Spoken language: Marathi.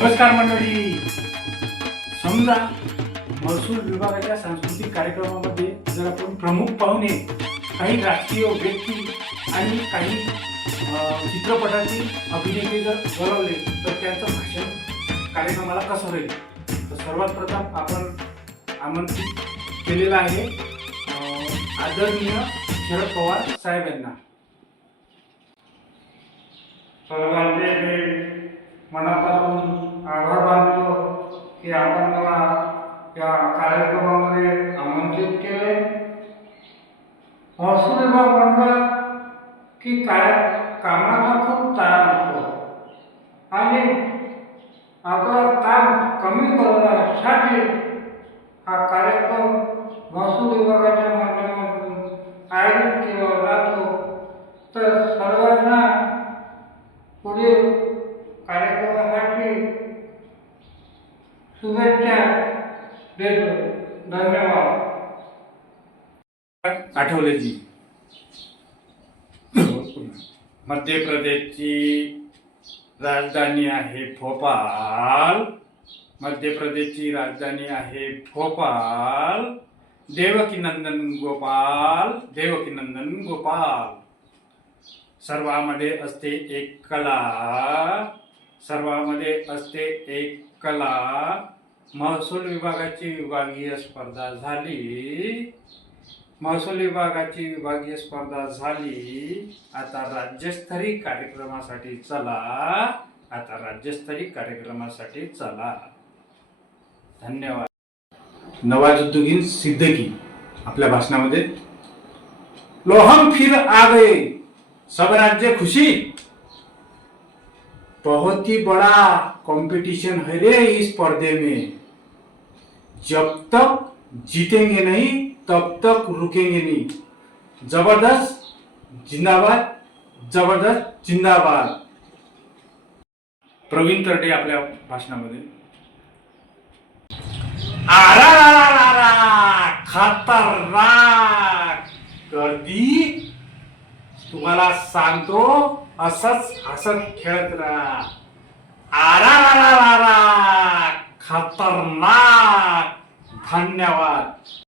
नमस्कार मंडळी. समजा महसूल विभागाच्या सांस्कृतिक कार्यक्रमामध्ये जर आपण प्रमुख पाहुणे काही राजकीय व्यक्ती आणि काही चित्रपटातील अभिनेते जर बोलावले तर त्यांचं भाषण कार्यक्रमाला कसं होईल. तर सर्वात प्रथम आपण आमंत्रित केलेलं आहे आदरणीय शरद पवार साहेब यांना. सर्वांचे मी मनापासून आभार मानतो की आपण मला या कार्यक्रमामध्ये आमंत्रित केले. महसूल विभाग म्हटलं की कामाचा खूप ताण असतो आणि आपला ताण कमी करण्यासाठी हा कार्यक्रम महसूल विभागाच्या माध्यमातून आयोजित केला जातो. तर सर्वांना पुढील कार्यक्रमासाठी शुभेच्छा देतो. धन्यवाद. आठवलेजी. मध्य प्रदेशची राजधानी आहे भोपाल. मध्य प्रदेशची राजधानी आहे भोपाल. देवकीनंदन गोपाल, देवकीनंदन गोपाल. सर्वांमध्ये असते एक कला, सर्वांमध्ये असते एक कला. महसूल विभागाची विभागीय स्पर्धा झाली. महसूल विभागाची विभागीय स्पर्धा झाली. आता राज्यस्तरीय कार्यक्रमासाठी चला. आता राज्यस्तरीय कार्यक्रमासाठी चला. धन्यवाद. नवाजुद्दीन सिद्दीकी आपल्या भाषणामध्ये लो हम फिर आ गए, सब राज्य खुशी. बहुत ही बड़ा कंपटीशन है रे इस पर्दे में. जब तक जीतेंगे नहीं तब तक रुकेंगे नहीं. जबरदस्त जिंदाबाद, जबरदस्त जिंदाबाद. प्रवीण तरडे आपल्या भाषणामध्ये खतरनाक गर्दी. तुम्हाला सांगतो असंच हसत खेळत राहा. खतरनाक. धन्यवाद.